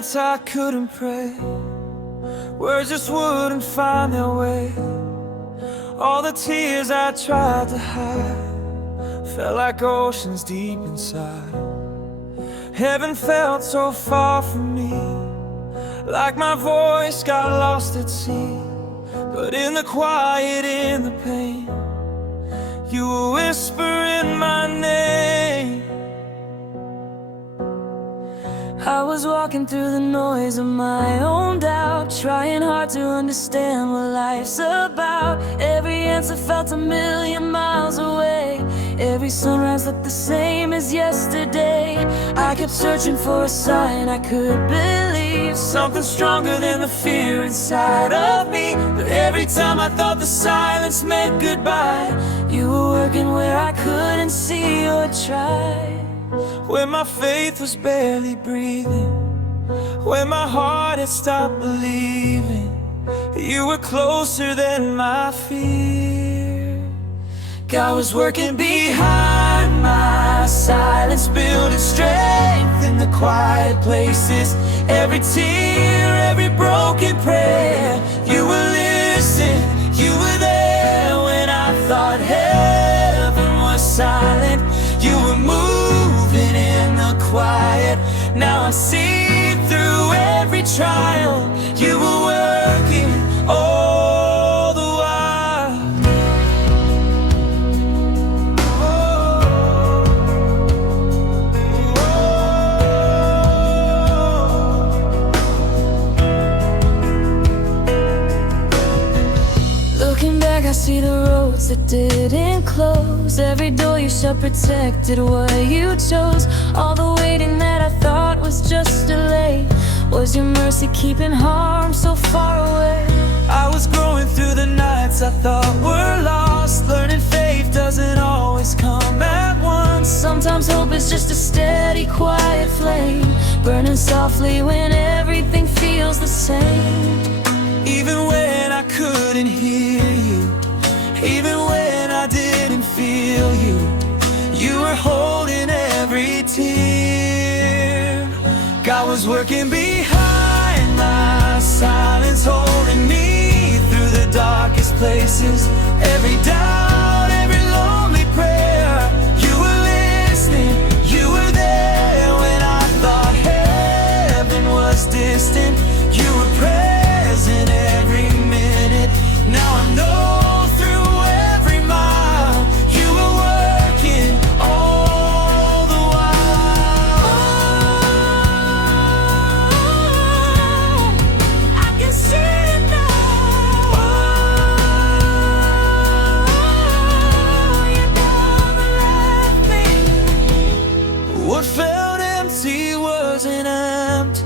nights I couldn't pray, words just wouldn't find their way. All the tears I tried to hide felt like oceans deep inside. Heaven felt so far from me, like my voice got lost at sea. But in the quiet, in the pain, you were whispering my name. I was walking through the noise of my own doubt, trying hard to understand what life's about. Every answer felt a million miles away. Every sunrise looked the same as yesterday. I kept searching for a sign I could believe, something stronger than the fear inside of me. But every time I thought the silence meant goodbye, you were working where I couldn't see or try. When my faith was barely breathing, when my heart had stopped believing, you were closer than my fear. God was working behind my silence, building strength in the quiet places. Every tear, every broken prayer, you were listening, you were there. When I thought heaven was silent, you were moving in the quiet. Now I see through every trial, you were working all the while. Looking back, I see the roads that didn't close. Every door you shut protected what you chose. All the waiting that I thought was just delay was your mercy keeping harm so far away. I was growing through the nights I thought were lost, learning faith doesn't always come at once. Sometimes hope is just a steady, quiet flame, burning softly when everything feels the same. Even when I couldn't hear you, even when I didn't feel you, you were holding every tear. God was working behind my silence, holding me through the darkest places. Every doubt, every lonely prayer, you were listening, you were there. When I thought heaven was distant, you were present every minute. Now I know what felt empty wasn't empty.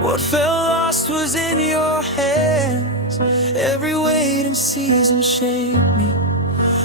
What felt lost was in your hands. Every waiting season shaped me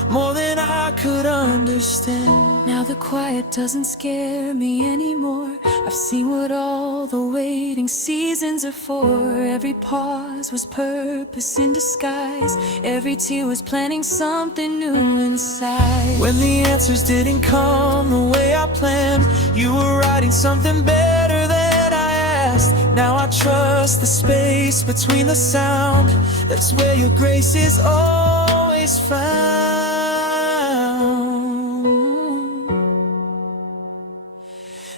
more than I could understand. Now the quiet doesn't scare me anymore. I've seen what all the waiting seasons are for. Every pause was purpose in disguise. Every tear was planting something new inside. When the answers didn't come the way I planned, you were writing something better than I asked. Now I trust the space between the sound. That's where your grace is always found.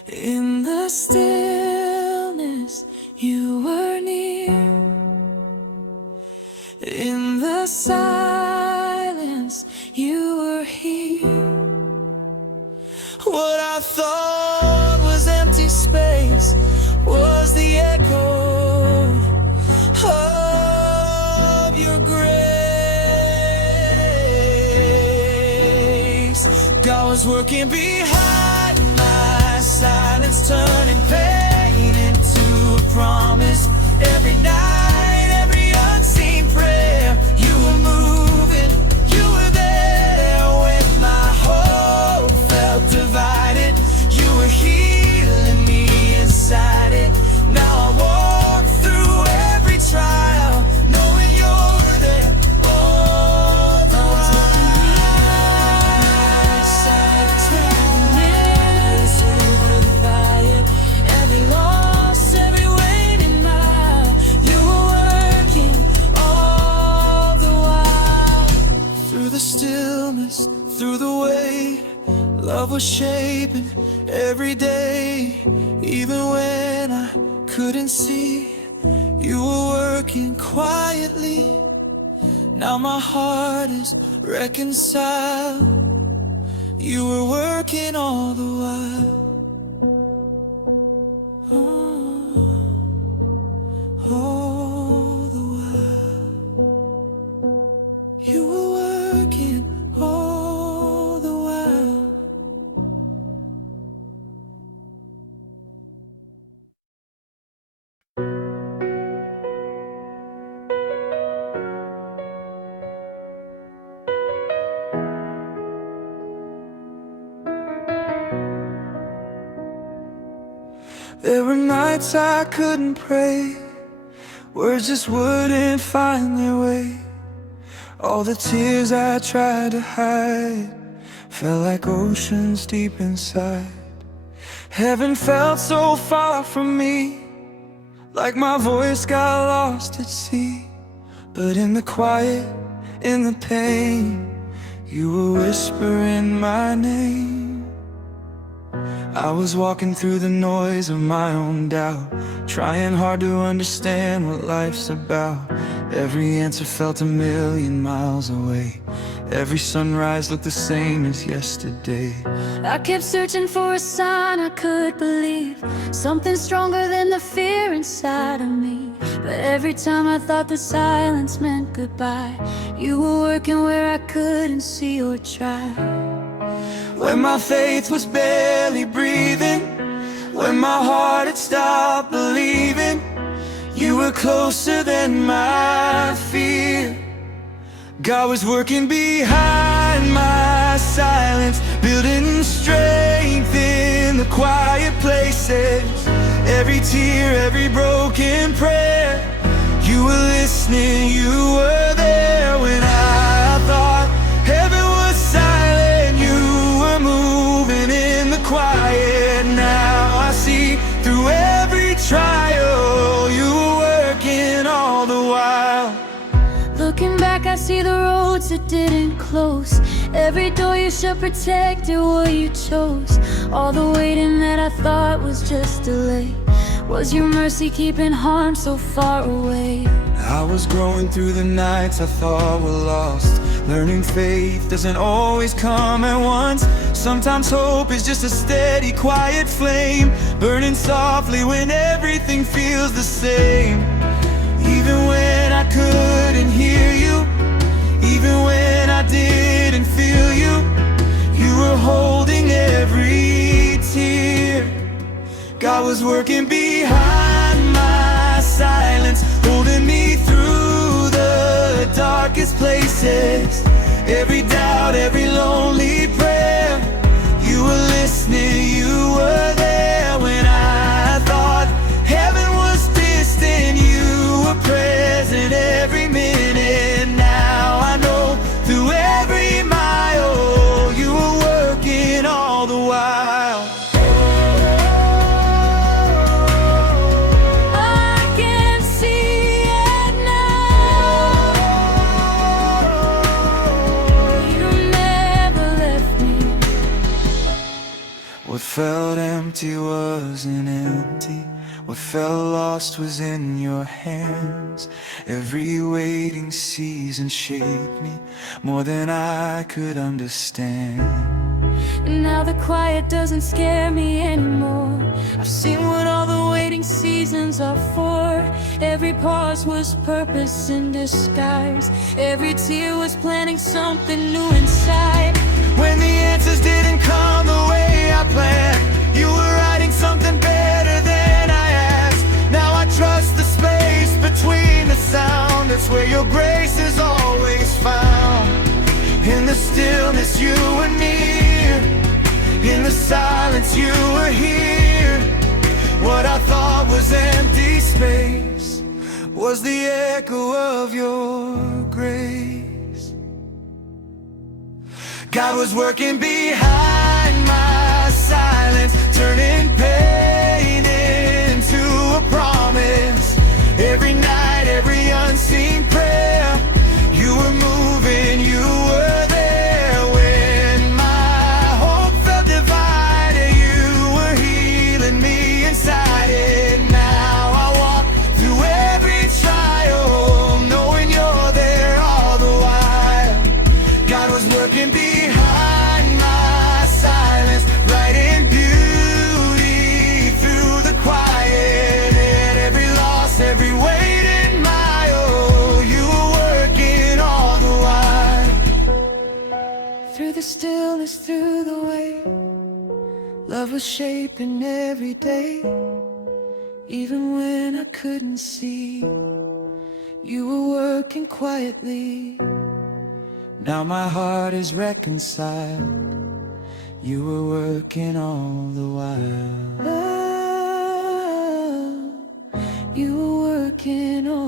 In the stillness, you were near. In the silence, you were here. What I thought was empty space was the echo of your grace. God was working behind my silence, turning pain into a promise. Every night, every unseen prayer, you were moving, you were there. When my hope felt divided, you were healing me inside it. Now I walk through every trial, knowing you're there all the while. Silence, every loss, every way Love was shaping every day, even when I couldn't see. You were working quietly. Now my heart is reconciled. You were working all the while. All the while. You were working all the while. There were nights I couldn't pray. Words just wouldn't find their way. All the tears I tried to hide felt like oceans deep inside. Heaven felt so far from me, like my voice got lost at sea. But in the quiet, in the pain, you were whispering my name. I was walking through the noise of my own doubt, trying hard to understand what life's about. Every answer felt a million miles away. Every sunrise looked the same as yesterday. I kept searching for a sign I could believe, something stronger than the fear inside of me. But every time I thought the silence meant goodbye, you were working where I couldn't see or try. When my faith was barely breathing, when my heart had stopped believing, you were closer than my fear. God was working behind my silence, building strength in the quiet places. Every tear, every broken prayer, you were listening, you were there. When I thought heaven was silent, you were moving in the quiet. Now I see through every trial, you were working all the while. Looking back, I see the roads that didn't close, every door you shut protected what you chose. All the waiting that I thought was just delay was your mercy keeping harm so far away. I was growing through the nights I thought were lost, learning faith doesn't always come at once. Sometimes hope is just a steady, quiet flame, burning softly when everything feels the same. Even when I couldn't hear you, even when I didn't feel you, you were holding every tear. God was working behind my silence, holding me through the darkest places. Every doubt, every lonely prayer, you were listening, you were there. When I thought heaven was distant, you were present every minute. Now I know through every mile, you were working all the while. I can see it now. You never left me. What felt empty wasn't empty. What felt lost was in your hands. Every waiting season shaped me more than I could understand. And now the quiet doesn't scare me anymore. I've seen what all the waiting seasons are for. Every pause was purpose in disguise. Every tear was planting something new inside. When the answers didn't come the way I planned, you were writing something better than I asked. Now I trust the space between the sound. It's where your grace is always found. In the stillness you were near, in the silence you were here. What I thought was empty space was the echo of your grace. God was working behind my silence, turning pain into a promise. Every night, every unseen prayer, you were moving, you were there. When my hope felt us through the way. Love was shaping every day. Even when I couldn't see, you were working quietly. Now my heart is reconciled. You were working all the while. Oh, you were working all